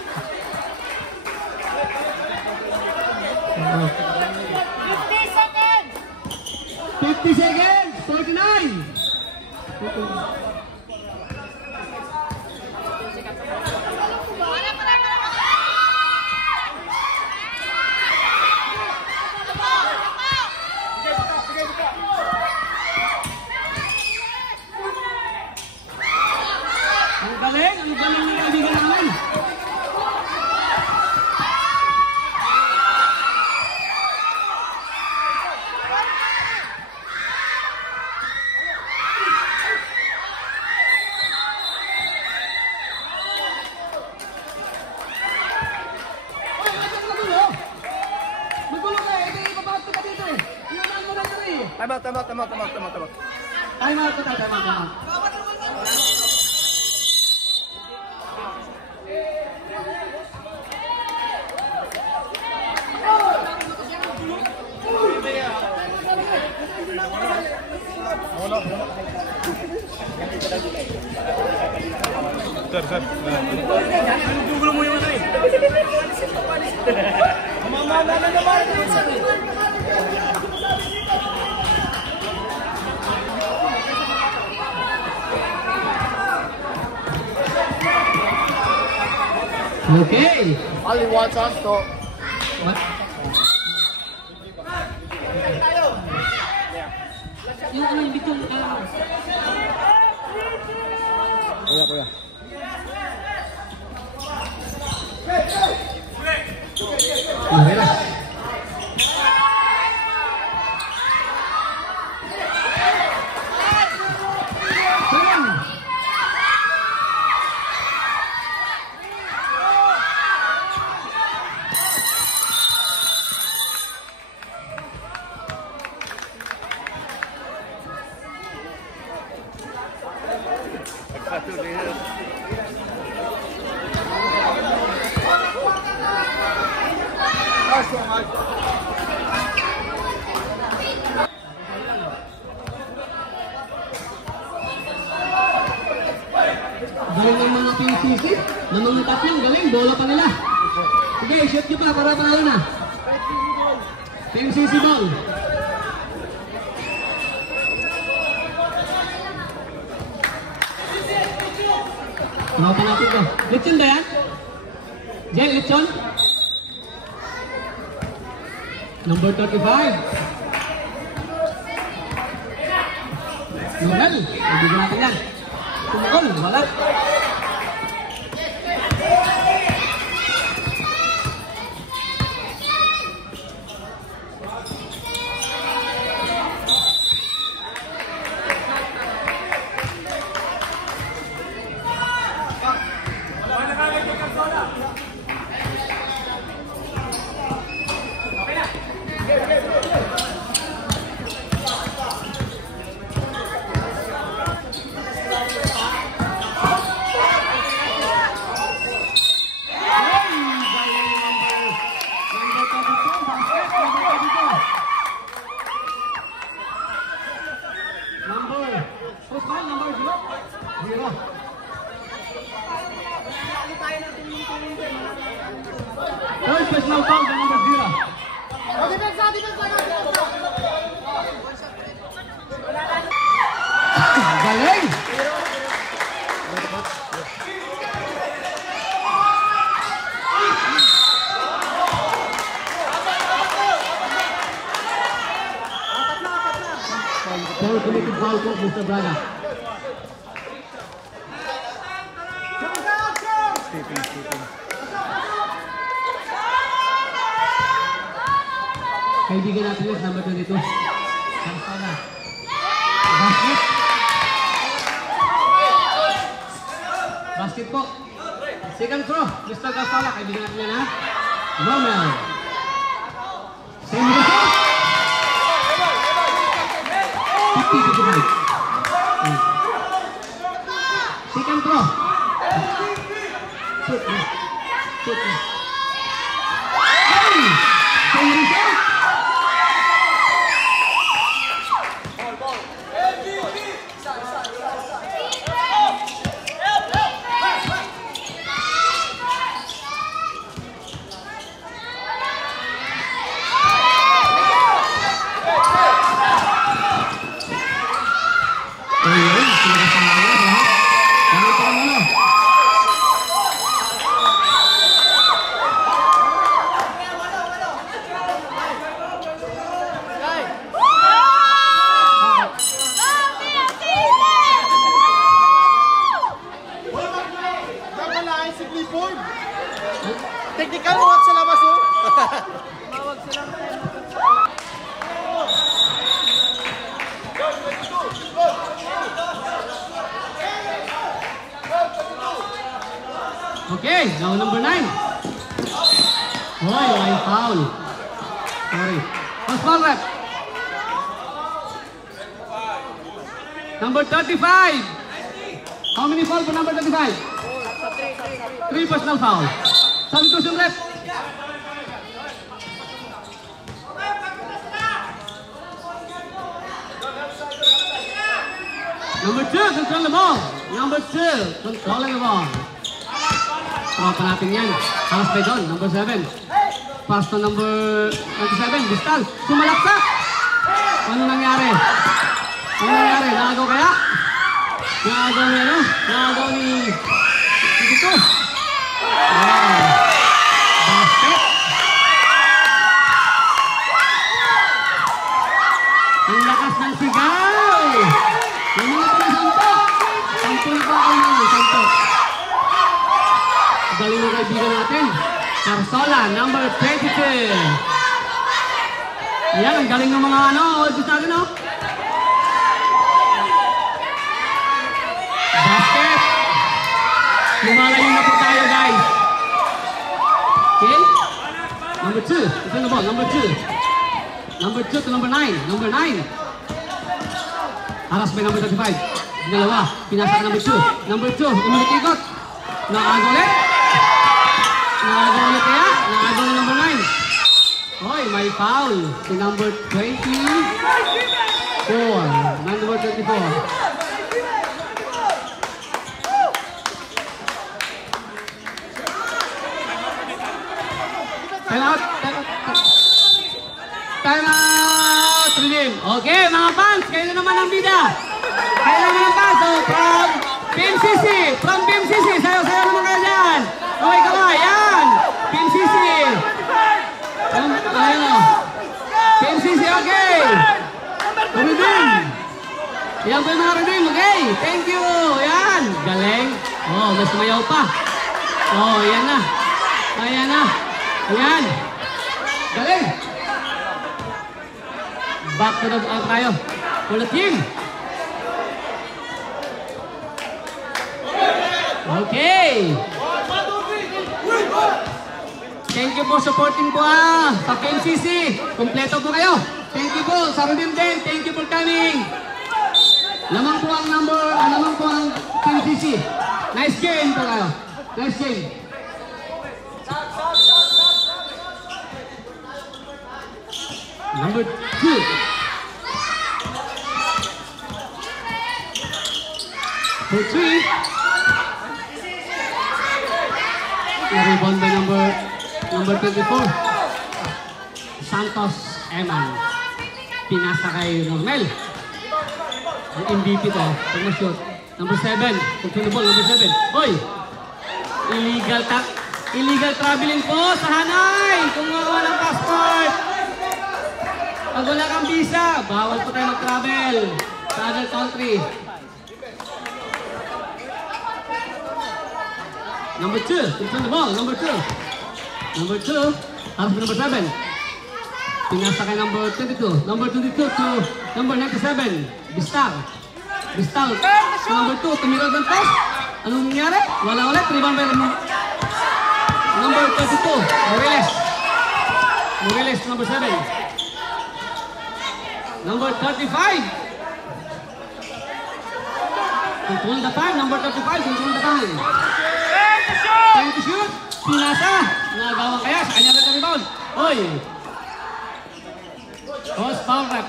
50 seconds. 49. Ang galing ng kaibigan namin. Time out. Time out ko tayo, time out. Sir. Gugulo mo yung ano eh. Mamamana na naman. Okay. Only one chance to. What? Yung ano, yung bitong, Kuya. Okay lang. Galing ng mga PCC. Ng mga tatlong galing. Bola pa nila. Sige, shoot nyo pa para panalo na. PCC ball. Tumapan natin ko. Litson ba yan? Jay, Litson? Number 35. Noel. Ibigyan natin yan. Tumukol. Wala. First personal foul by number 0. Galing! Foul committed foul po, Mr. Braga. Kaibigan natin yung number 22. Kansala. Basket. Basket po. Second throw. Mr. Kansala. Kaibigan natin yan ha. Romel. Same result. 50-55. Second throw. Shoot. Hey! Same result. Technical mo sa labas oh. Mawag silang Okay, now number 9. Hoy, may foul. Sorry. First foul rep. Number 35. How many foul for number 35? 3 personal foul. Substitution rep. Number 2, control the ball. Number 2, controlling the ball. Tropa natin yan. House by Don, number 7. Pass to number 27, Bistal. Sumalaksak. Ano nangyari? Ano nangyari? Nakagaw kaya? Nakagaw ni ano? Nakagaw ni... Ito. Wow. Basket. Ang lakas ng sigaw. Yung mga pinasampo. Sampul pa ako naman. Sampul. Galing mo kaibigan natin. Carsola, number 22. Ayan, ang galing ng mga ano. Audience natin, no? Basket. Lumalayo na po tayo, guys. Okay? Number 2. Ito na ball. Number 2. Number 2 to number 9. Number 9. Aras by number 35. Dalawa. Pinasa ka number 2. Number 2. Umulit-ikot. Nakagaw ulit. Nakagaw ulit kaya. Nakagaw na number 9. Hoy, may foul. Si number 24. Number 24. Time out. Time out. Redeem. Okay, mga fans. Kayo na naman ang bida. Kayo na naman ang fans. So, from PMCC. From PMCC. Sayo-sayo naman kayo dyan. Okay, kaway. Yan. PMCC. Ayan o. PMCC, okay. Redeem. Yan po yung mga redeem. Okay. Thank you. Yan. Galing. Oh, mas sumayaw pa. Oh, yan na. Ayan na. Ayan. Galing. Back to the tayo. For the team. Okay. Thank you po supporting po sa KMCC. Kompleto po kayo. Thank you po sa Redeem din. Thank you for coming. Lamang po ang number, lamang po ang KMCC. Nice game po kayo. Nice game. Number 2. For 3. Rebound by number 24. Santos Eman. Pinasa kay Normel. Ang MVP to. Pag na-shoot. Number 7. Control the ball. Number 7. Hoy! Illegal traveling po sa Hanay. Kung walang passport. Pag wala kang visa, bawal po tayo mag-travel sa other country. Number 2, control the ball. Number 2. Number 2, harus number 7. Pinasa kay number 22. Number 22 to number 97. Bistal. Bistal. Number 2, tumira ng post. Anong nangyari? Wala ulit. Rebound by number 32. Moreles. Moreles, number 7. Number 35. Control the time. Number 35. Control the time. Time to shoot. Pinasa. Nagawa kaya. Sa kanya na rebound. Oy. Post foul rep.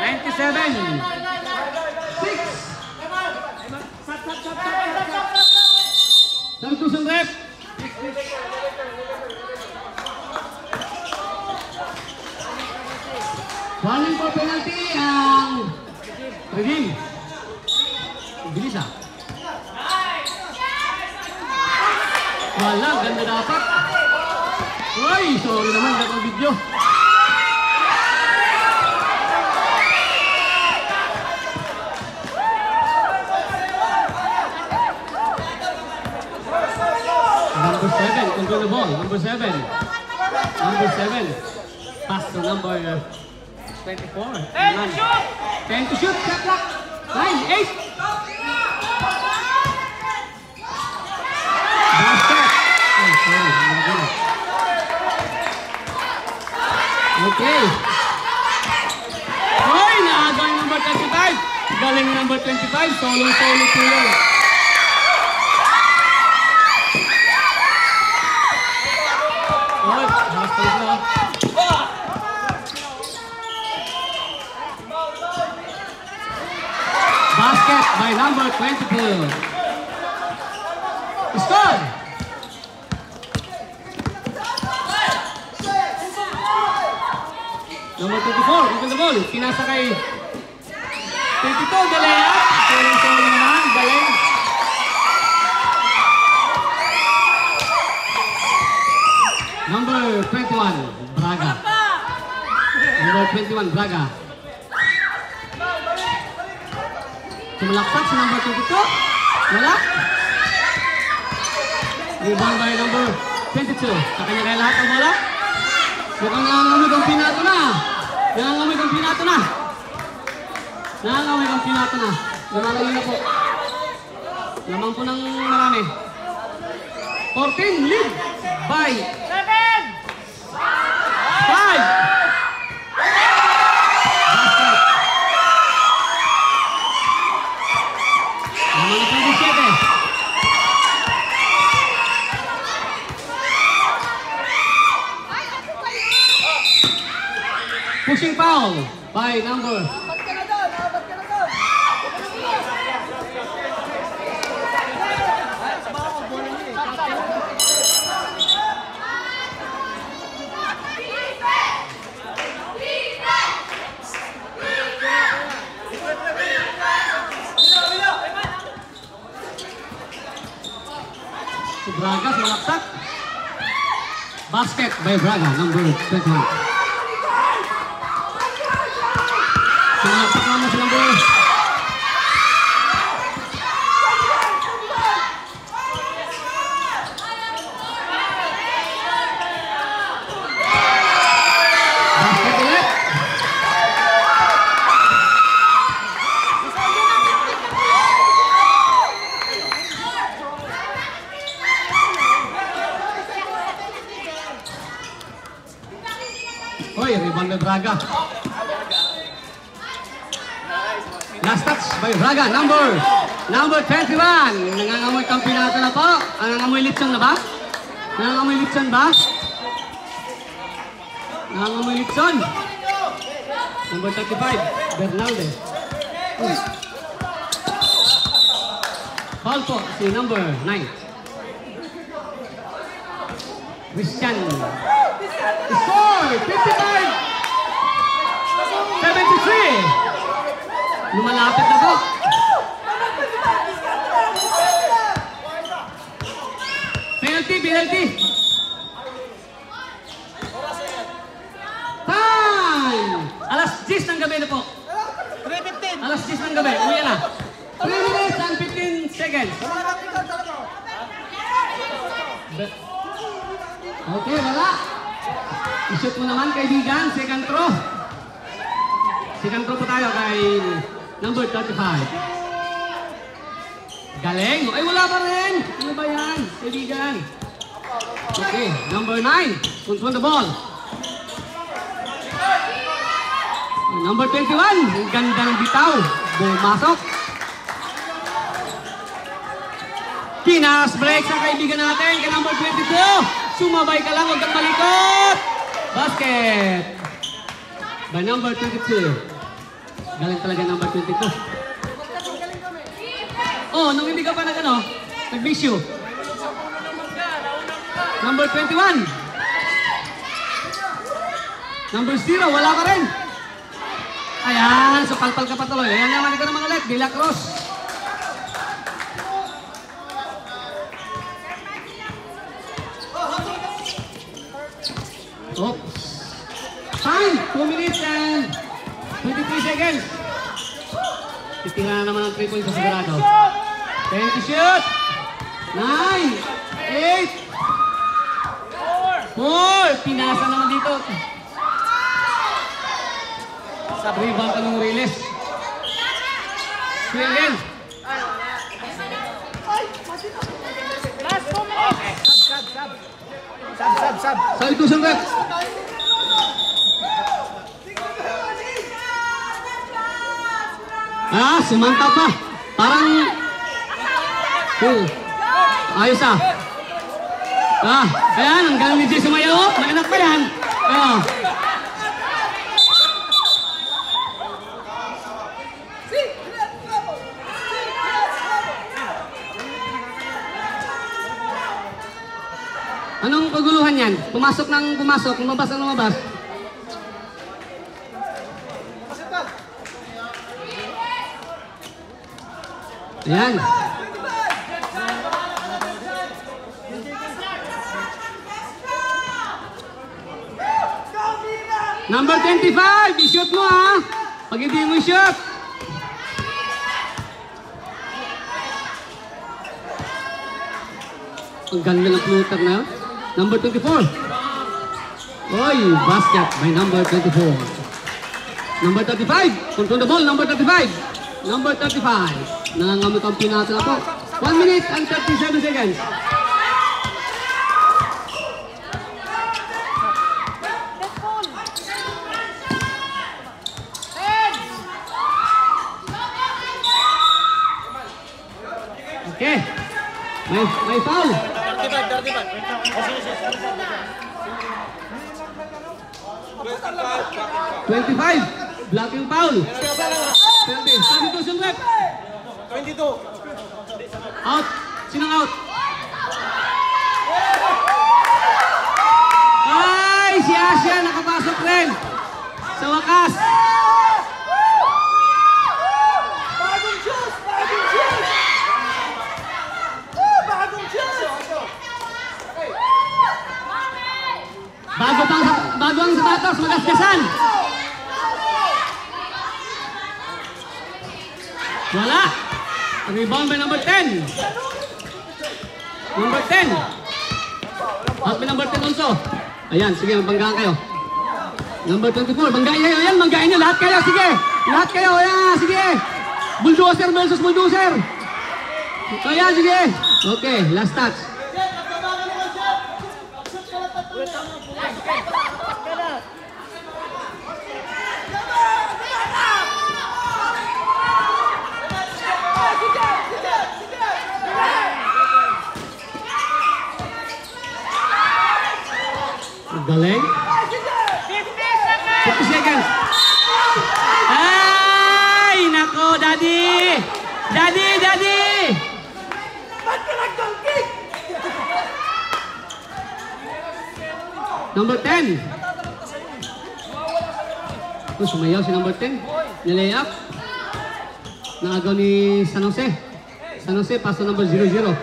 97. 6. Substitution rep. Warning for penalty ang Redeem. Bilis ah. Wala, ganda dapat. Uy, sorry naman, ganda ang video. Number 7, control the ball. Number 7. Number 7. Pass to number 24. 10 to shoot. Shot clock. 9, 8. Basket. Oh, sorry. Okay. ni number 25. Solo player. Basket by number 22. Score! Number 24, open the ball. Pinasa kay 22, galing. Sorry naman, galing. Number 21, Braga. Number 21, Braga. Sumalaksak si number 22. Wala. Rebound by number 22. Sa kanya kaya lahat ang bola. Mukhang nangangamoy kang pinato na. Nangangamoy kang pinato na. Nangangamoy kang pinato na. Lumalali na po. Lamang po ng marami. 14, lead by 5. Pushing foul by number. Braga sumalaksak. Basket by Braga, number 21. Sumalaksak naman si number. Basket ulit. Hoy, rebound by Braga. Last touch by Braga, number 21. Nangangamoy kampinato na po. Nangangamoy litson na ba? Nangangamoy litson ba? Nangangamoy litson. Number 35, Bernalde. Foul po si number 9. Christian. Score! 55-73. Lumalapit na po. Penalty. Time! Alas 10 ng gabi na po. 3:15. Alas 10 ng gabi. Uwi na. 3 minutes and 15 seconds. Okay, wala. I-shoot mo naman, kaibigan. Second throw. Second throw po tayo kay number 35. Galing. Ay, wala pa rin. Ano ba yan, kaibigan? Okay, number 9. Control the ball. Number 21. Ang ganda ng bitaw. Bumasok. Kinas break sa kaibigan natin kay number 22. Sumabay ka lang, huwag kang malikot. Basket by number 22. Galing talaga number 22. Oh, nung hindi ka pa nag-bisyo. Number 21. Number 0, wala ka rin. Ayan, so palpal ka pa tuloy. Ayan naman, ikaw naman ulit, De La Cruz. Oops. Time, 2 minutes and 23 seconds. Titira na naman ang 3 points sa sigurado. 10 to shoot. 9, 8, 4. Pinasa naman dito. Sa rebound ka ng release. Swing again. Last 2 minutes. Sab. Salitusan ka. Sumanta pa. Parang... ayos ah. Ayan, ang galing ni Jay sumayaw. May anak pa yan. Anong kaguluhan yan? Pumasok ng pumasok, lumabas ng lumabas. Ayan. Number 25, i-shoot mo ha. Pag hindi mo i-shoot. Ang ganda ng floater na yun. Number 24. Oy, basket by number 24. Number 35, control the ball, number 35. Number 35. Nangangamit ang pinasa na po. 1 minute and 37 seconds. Okay. May foul. 25. Blocking foul. 20. Substitution rep. 22. Out. Sinong out? Ay, si Asya nakapasok rin. Sa wakas. Bagong shoes! Bagong shoes! Bagong shoes! Bago ang sapatos, magasgasan. Wala. Rebound by number 10. Number 10. Out by number 10 also. Ayan, sige, magbanggaan kayo. Number 24, banggain nyo. Ayan, banggain nyo. Lahat kayo, sige. Lahat kayo, ayan, sige. Bulldozer versus bulldozer. Ayan, sige. Okay, last touch. Galing. 50 seconds. Ay, nako, daddy. Daddy. Number 10. Sumayaw si number 10. Nilay up. Naagaw ni San Jose. San Jose, paso number 0-0. 0-0.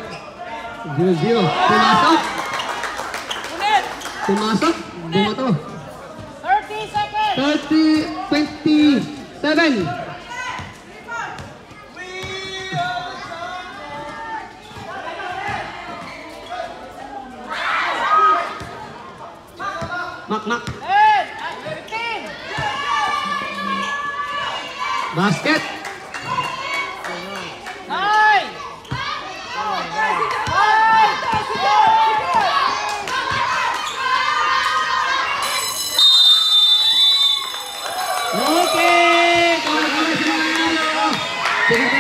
Pumasok. Bumato. 30 seconds. 27. Mak. 15. Basket. 9. Okay! Kamay sa mga nalo! Sige